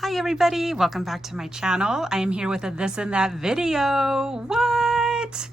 Hi everybody, welcome back to my channel. I am here with a this and that video. What?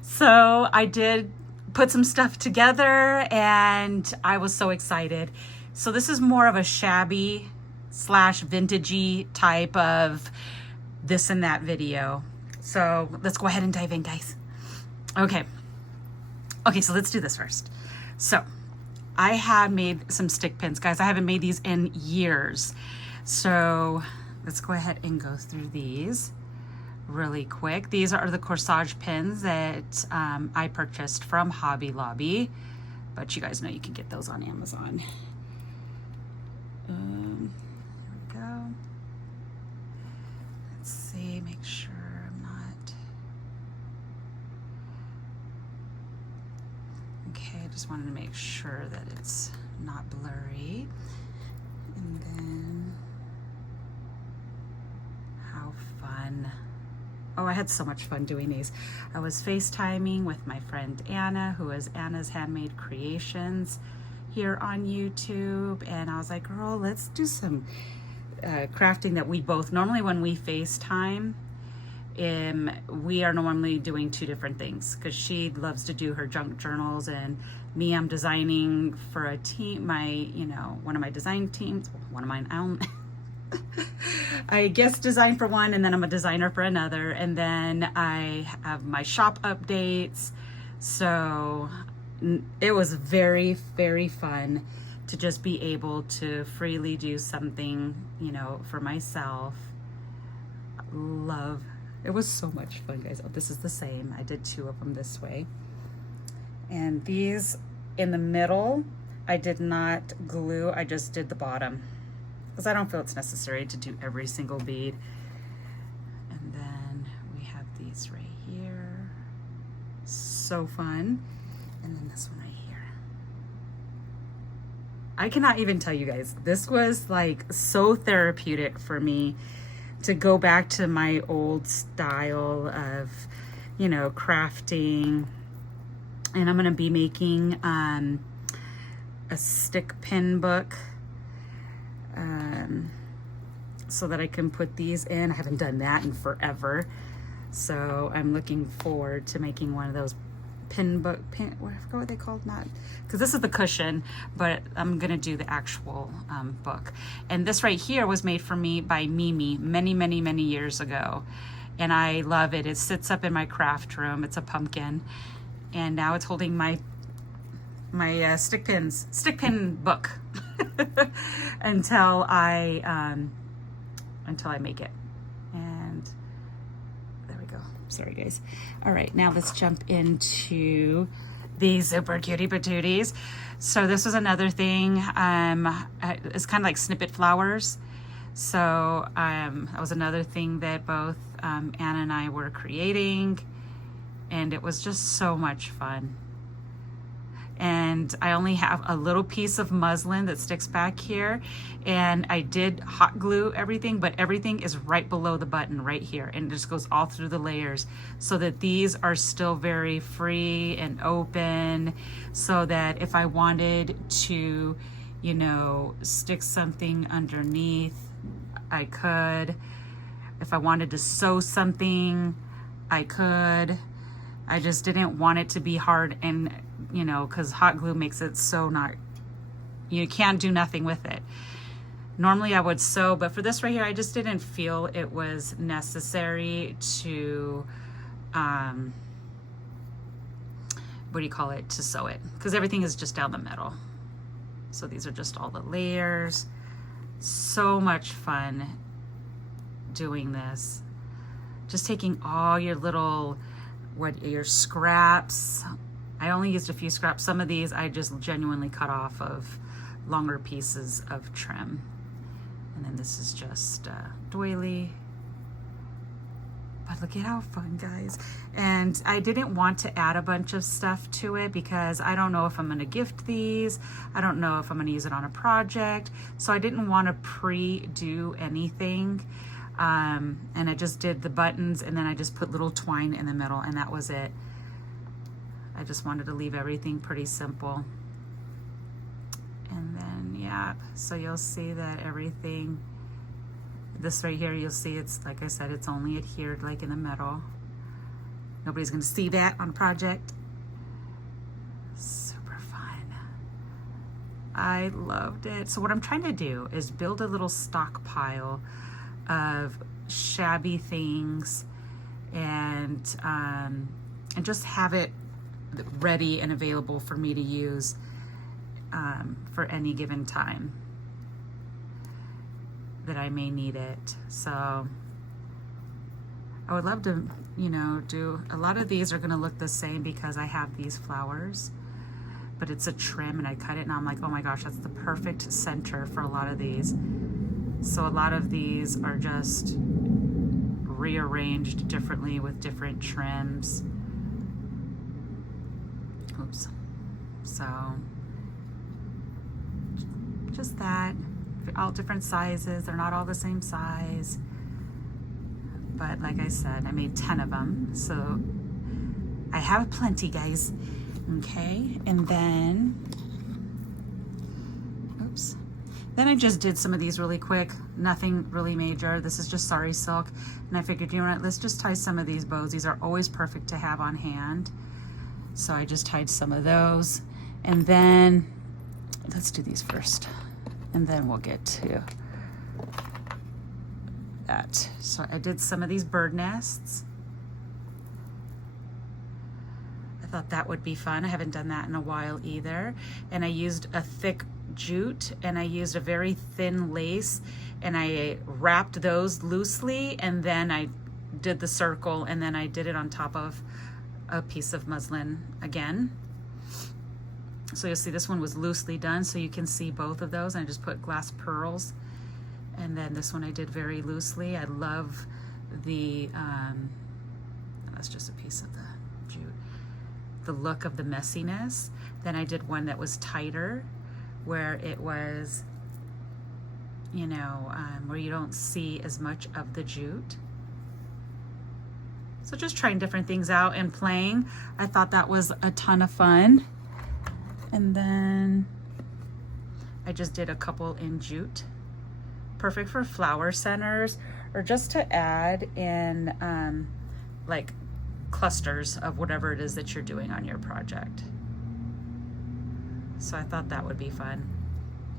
So I did put some stuff together and I was so excited. So this is more of a shabby slash vintagey type of this and that video. So let's go ahead and dive in, guys. Okay, so let's do this first. So I had made some stick pins, guys. I haven't made these in years. So let's go ahead and go through these really quick. These are the corsage pins that I purchased from Hobby Lobby, but you guys know you can get those on Amazon. Here we go. Let's see, make sure I'm not... Okay, I just wanted to make sure that it's not blurry. And then, how fun. Oh, I had so much fun doing these. I was FaceTiming with my friend Anna, who is Anna's Handmade Creations here on YouTube. And I was like, girl, let's do some crafting that we both, normally when we FaceTime, we are normally doing two different things because she loves to do her junk journals and me, I'm designing for a team, one of my design teams, one of mine, I guess design for one and then I'm a designer for another, and then I have my shop updates. So it was very, very fun to just be able to freely do something, for myself. It was so much fun, guys. Oh, this is the same. I did two of them this way. And these in the middle, I did not glue. I just did the bottom because I don't feel it's necessary to do every single bead. And then we have these right here. So fun. And then this one right here. I cannot even tell you guys. This was like so therapeutic for me to go back to my old style of, crafting. And I'm going to be making a stick pin book so that I can put these in. I haven't done that in forever. So I'm looking forward to making one of those I forgot what they called, because this is the cushion, but I'm gonna do the actual book. And this right here was made for me by Mimi many years ago, and I love it. It sits up in my craft room. It's a pumpkin, and now it's holding my stick pin book until I make it. And there we go. Sorry, guys. All right, now let's jump into these super cutie patooties. So this was another thing. It's kind of like snippet flowers. So that was another thing that both Anna and I were creating, and it was just so much fun. And I only have a little piece of muslin that sticks back here, and I did hot glue everything, but everything is right below the button right here, and it just goes all through the layers so that these are still very free and open, so that if I wanted to, stick something underneath, I could. If I wanted to sew something, I could. I just didn't want it to be hard, and because hot glue makes it so you can't do nothing with it. Normally I would sew, but for this right here, I just didn't feel it was necessary to, to sew it, because everything is just down the middle. So these are just all the layers. So much fun doing this. Just taking all your little, your scraps. I only used a few scraps. Some of these I just genuinely cut off of longer pieces of trim. And then this is just doily. But look at how fun, guys. And I didn't want to add a bunch of stuff to it because I don't know if I'm gonna gift these. I don't know if I'm gonna use it on a project. So I didn't want to pre-do anything. And I just did the buttons, and then I just put little twine in the middle, and that was it. I just wanted to leave everything pretty simple. And then, yeah, app. So you'll see that everything, this right here, you'll see it's, like I said, it's only adhered like in the middle. Nobody's gonna see that on project. Super fun. I loved it. So what I'm trying to do is build a little stockpile of shabby things and just have it ready and available for me to use for any given time that I may need it. So I would love to, you know, do, a lot of these are gonna look the same because I have these flowers, but it's a trim and I cut it and I'm like, oh my gosh, that's the perfect center for a lot of these. So a lot of these are just rearranged differently with different trims. Oops. So just that, all different sizes. They're not all the same size. But like I said, I made 10 of them. So I have plenty, guys. Okay, and then, oops. Then I just did some of these really quick, nothing really major. This is just sari silk. And I figured, you know what, let's just tie some of these bows. These are always perfect to have on hand. So I just tied some of those. And then, let's do these first. And then we'll get to that. So I did some of these bird nests. I thought that would be fun. I haven't done that in a while either. And I used a thick jute and I used a very thin lace and I wrapped those loosely and then I did the circle and then I did it on top of a piece of muslin again. So you'll see this one was loosely done so you can see both of those. And I just put glass pearls. And then this one I did very loosely. I love the, that's just a piece of the jute, the look of the messiness. Then I did one that was tighter, where it was, you know, where you don't see as much of the jute. So just trying different things out and playing. I thought that was a ton of fun. And then I just did a couple in jute. Perfect for flower centers or just to add in like clusters of whatever it is that you're doing on your project. So I thought that would be fun.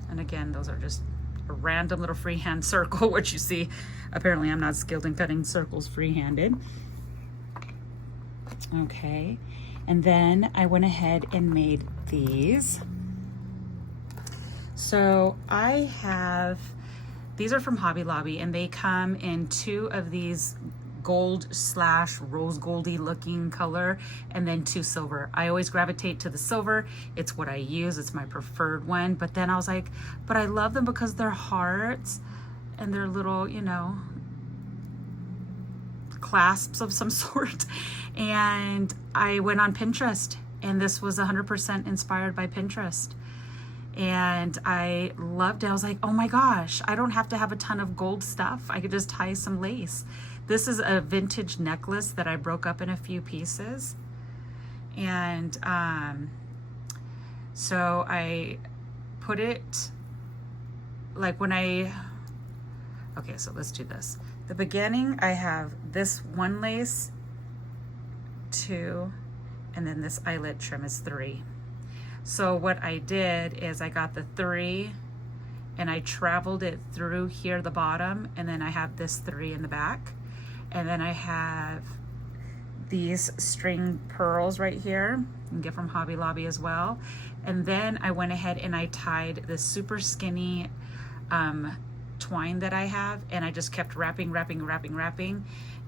And again, those are just a random little freehand circle, which you see, apparently I'm not skilled in cutting circles freehanded. Okay, and then I went ahead and made these. So I have, these are from Hobby Lobby and they come in 2 of these gold / rose goldy looking color and then 2 silver. I always gravitate to the silver. It's what I use. It's my preferred one. But then I was like, but I love them because they're hearts and they're little, you know, clasps of some sort. And I went on Pinterest and this was 100% inspired by Pinterest. And I loved it. I was like, oh my gosh, I don't have to have a ton of gold stuff. I could just tie some lace. This is a vintage necklace that I broke up in a few pieces. And so I put it like when I, okay, so let's do this. The beginning, I have this one lace, 2, and then this eyelet trim is 3. So what I did is I got the 3 and I traveled it through here, the bottom, and then I have this 3 in the back. And then I have these string pearls right here. You can get from Hobby Lobby as well. And then I went ahead and I tied this super skinny twine that I have, and I just kept wrapping.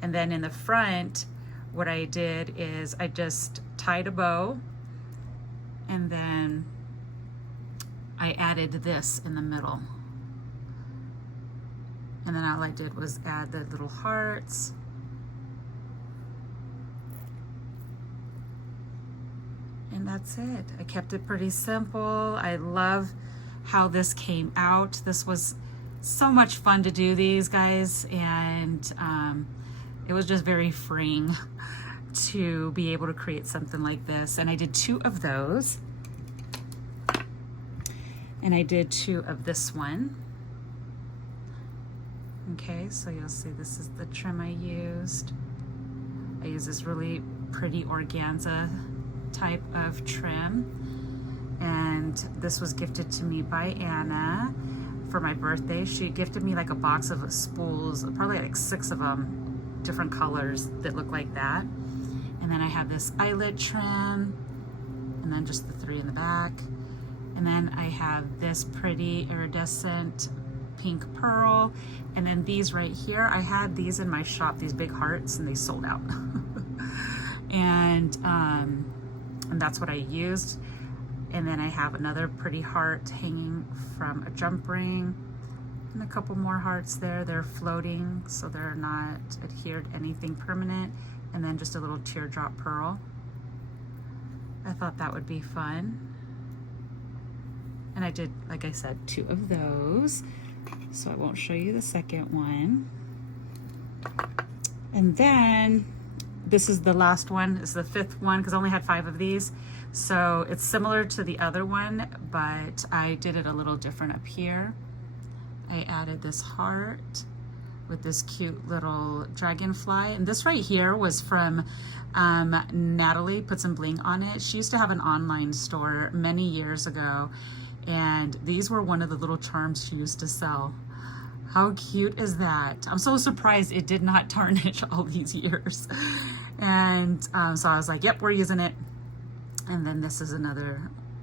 And then in the front, what I did is I just tied a bow, and then I added this in the middle. And then all I did was add the little hearts. And that's it. I kept it pretty simple. I love how this came out. This was so much fun to do these, guys, and it was just very freeing to be able to create something like this. And I did 2 of those. And I did 2 of this one. Okay, so you'll see this is the trim I used. I use this really pretty organza type of trim. And this was gifted to me by Anna for my birthday. She gifted me like a box of spools, probably like 6 of them, different colors that look like that. And then I have this eyelet trim, and then just the 3 in the back. And then I have this pretty iridescent pink pearl. And then these right here, I had these in my shop, these big hearts, and they sold out. and that's what I used. And then I have another pretty heart hanging from a jump ring, and a couple more hearts there. They're floating, so they're not adhered to anything permanent. And then just a little teardrop pearl. I thought that would be fun. And I did, like I said, 2 of those. So I won't show you the second one. And then this is the last one. This is the 5th one because I only had 5 of these. So it's similar to the other one, but I did it a little different up here. I added this heart with this cute little dragonfly. And this right here was from Natalie, put some bling on it. She used to have an online store many years ago, and these were one of the little charms she used to sell. How cute is that? I'm so surprised it did not tarnish all these years. And so I was like, yep, we're using it. And then this is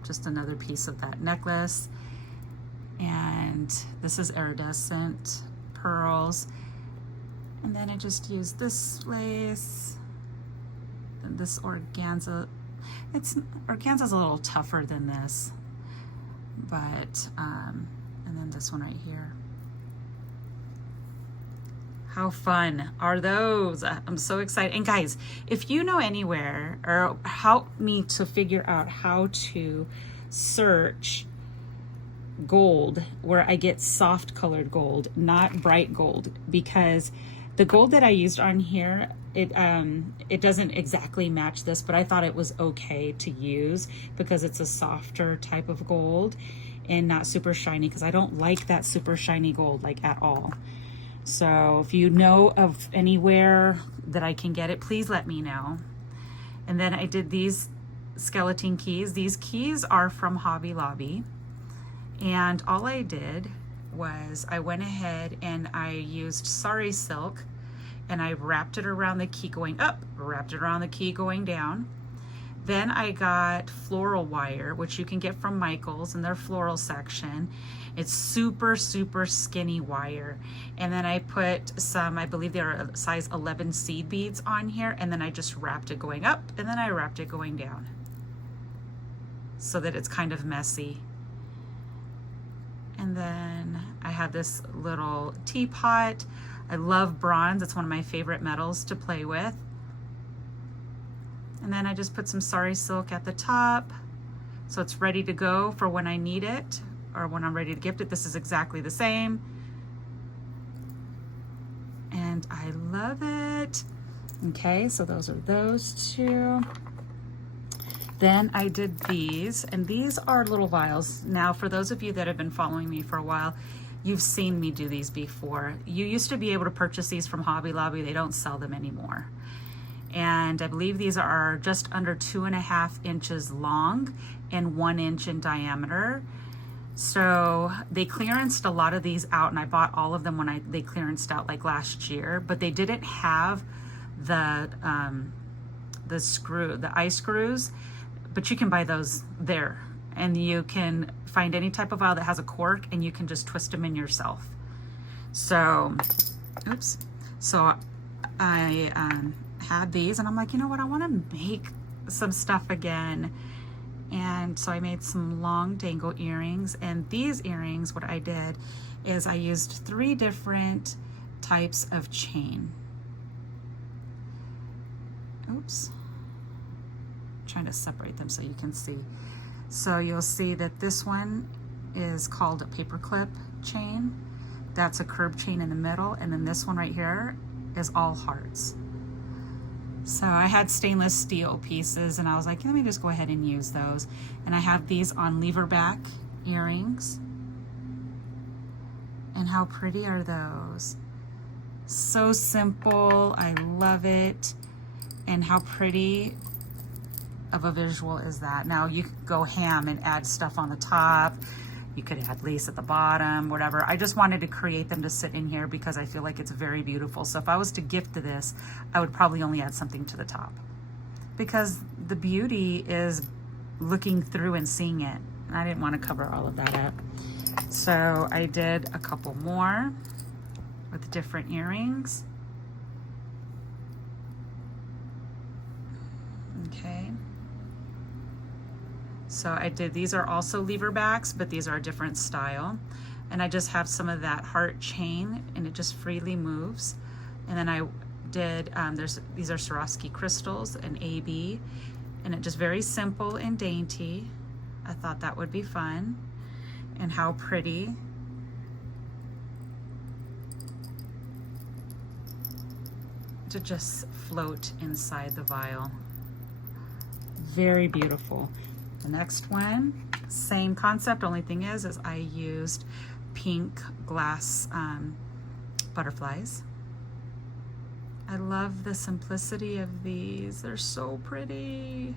just another piece of that necklace. And this is iridescent pearls. And then I just used this lace and this organza. Organza's a little tougher than this, but and then this one right here. How fun are those? I'm so excited. And guys, if you know anywhere or help me to figure out how to search gold where I get soft colored gold, not bright gold, because the gold that I used on here, it doesn't exactly match this, but I thought it was okay to use because it's a softer type of gold and not super shiny, because I don't like that super shiny gold like at all. So if you know of anywhere that I can get it, please let me know. And then I did these skeleton keys. These keys are from Hobby Lobby. And all I did was I went ahead and I used sari silk, and I wrapped it around the key going up, wrapped it around the key going down. Then I got floral wire, which you can get from Michael's in their floral section. It's super, super skinny wire. And then I put some, I believe they're size 11 seed beads on here, and then I just wrapped it going up, and then I wrapped it going down so that it's kind of messy. And then I have this little teapot. I love bronze. It's one of my favorite metals to play with. And then I just put some sari silk at the top, so it's ready to go for when I need it or when I'm ready to gift it. This is exactly the same. And I love it. Okay, so those are those 2. Then I did these, and these are little vials. Now, for those of you that have been following me for a while, you've seen me do these before. You used to be able to purchase these from Hobby Lobby. They don't sell them anymore. And I believe these are just under 2.5 inches long and 1 inch in diameter. So they clearanced a lot of these out, and I bought all of them when they clearanced out like last year, but they didn't have the eye screws, but you can buy those there, and you can find any type of vial that has a cork, and you can just twist them in yourself. So, oops. So I had these, and I'm like, you know what? I want to make some stuff again. And so I made some long dangle earrings, and these earrings, what I did is I used 3 different types of chain. Oops. I'm trying to separate them so you can see. So you'll see that this one is called a paperclip chain. That's a curb chain in the middle, and then this one right here is all hearts. So I had stainless steel pieces, and I was like, let me just go ahead and use those. And I have these on lever back earrings. And how pretty are those? So simple, I love it. And how pretty of a visual is that? Now you could go ham and add stuff on the top. You could add lace at the bottom, whatever. I just wanted to create them to sit in here because I feel like it's very beautiful. So if I was to gift this, I would probably only add something to the top because the beauty is looking through and seeing it. I didn't want to cover all of that up. So I did a couple more with different earrings. Okay. So I did, these are also lever backs, but these are a different style. And I just have some of that heart chain and it just freely moves. And then I did, these are Swarovski crystals, an AB, and it just very simple and dainty. I thought that would be fun. And how pretty. To just float inside the vial. Very beautiful. The next one, same concept, only thing is I used pink glass butterflies. I love the simplicity of these. They're so pretty.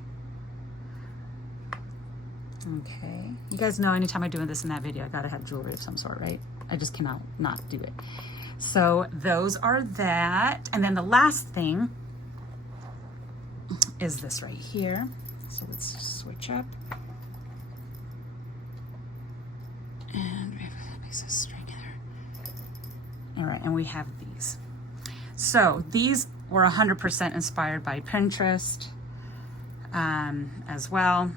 Okay, you guys know anytime I'm doing this in that video, I gotta have jewelry of some sort, right? I just cannot not do it. So those are that. And then the last thing is this right here. So let's switch up. And we have a piece of string there. All right, and we have these. So these were 100% inspired by Pinterest as well.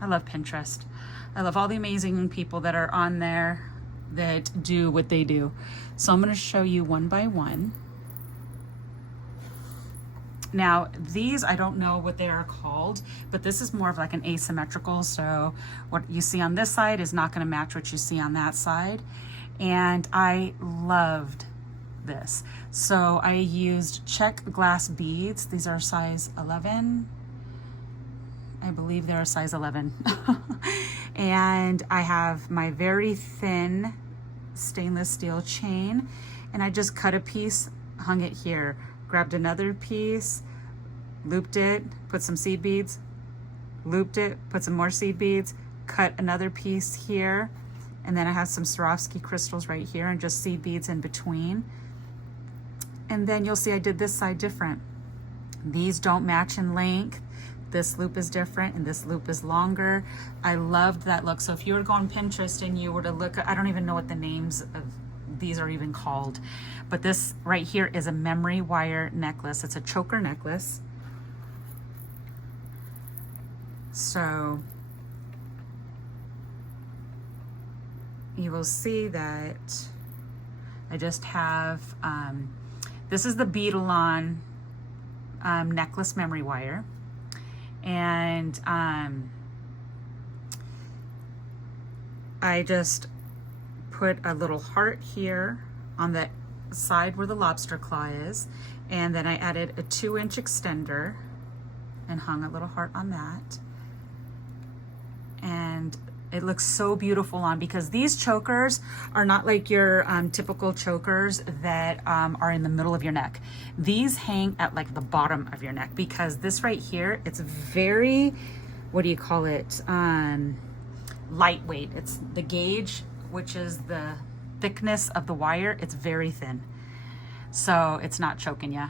I love Pinterest. I love all the amazing people that are on there that do what they do. So I'm going to show you one by one. Now these, I don't know what they are called, but this is more of like an asymmetrical. So what you see on this side is not going to match what you see on that side. And I loved this. So I used check glass beads. These are size 11. I believe they're a size 11. And I have my very thin stainless steel chain, and I just cut a piece, hung it here, grabbed another piece, looped it, put some seed beads, looped it, put some more seed beads, cut another piece here, and then I have some Swarovski crystals right here and just seed beads in between. And then you'll see I did this side different. These don't match in length. This loop is different and this loop is longer. I loved that look. So if you were to go on Pinterest and you were to look, I don't even know what the names of these are even called, but this right here is a memory wire necklace. It's a choker necklace. So you will see that I just have, this is the Beadalon necklace memory wire. And I just put a little heart here on the side where the lobster claw is. And then I added a 2-inch extender and hung a little heart on that. And it looks so beautiful on, because these chokers are not like your typical chokers that are in the middle of your neck. These hang at like the bottom of your neck, because this right here, it's very, what do you call it? Lightweight. It's the gauge, which is the thickness of the wire. It's very thin. So it's not choking you.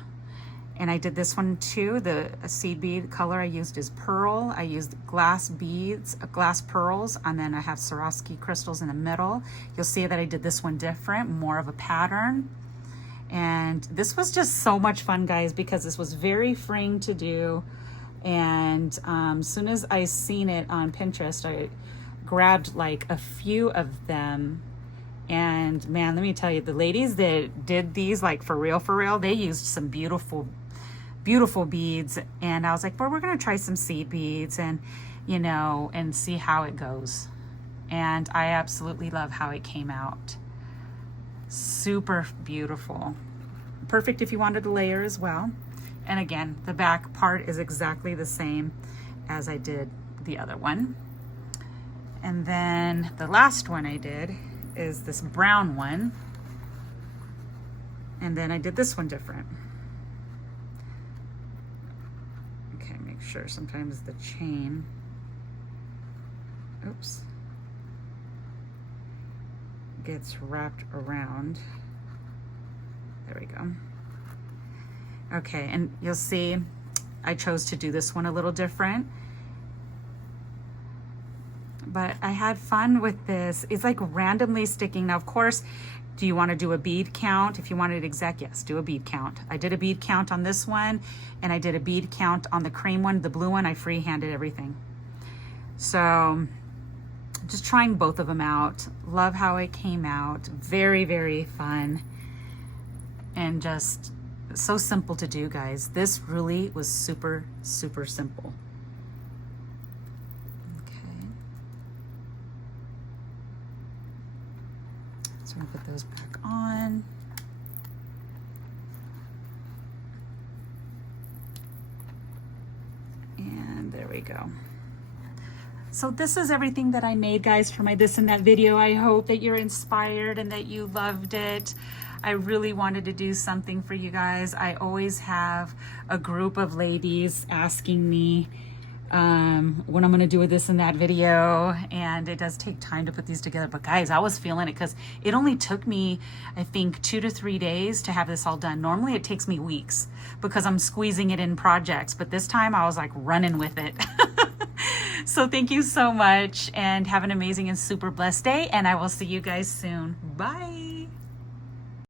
And I did this one too. The seed bead color I used is pearl. I used glass beads, glass pearls, and then I have Swarovski crystals in the middle. You'll see that I did this one different, more of a pattern. And this was just so much fun, guys, because this was very freeing to do. And as soon as I seen it on Pinterest, I grabbed like a few of them. And man, let me tell you, the ladies that did these, like for real, they used some beautiful beads. And I was like, well, we're gonna try some seed beads and, you know, and see how it goes. And I absolutely love how it came out. Super beautiful. Perfect if you wanted to layer as well. And again, the back part is exactly the same as I did the other one. And then the last one I did is this brown one. And then I did this one different. Okay, make sure sometimes the chain, oops, gets wrapped around. There we go. Okay, and you'll see I chose to do this one a little different, but I had fun with this. It's like randomly sticking. Now, of course, do you want to do a bead count? If you wanted exact, yes, do a bead count. I did a bead count on this one, and I did a bead count on the cream one. The blue one, I freehanded everything. So just trying both of them out. Love how it came out. Very, very fun. And just so simple to do, guys. This really was super, super simple. Okay. So I'm gonna put those back on. And there we go. So this is everything that I made, guys, for my this and that video. I hope that you're inspired and that you loved it. I really wanted to do something for you guys. I always have a group of ladies asking me what I'm gonna do with this and that video, and it does take time to put these together. But guys, I was feeling it because it only took me, I think, 2 to 3 days to have this all done. Normally it takes me weeks because I'm squeezing it in projects, but this time I was like running with it. So thank you so much, and have an amazing and super blessed day, and I will see you guys soon. Bye.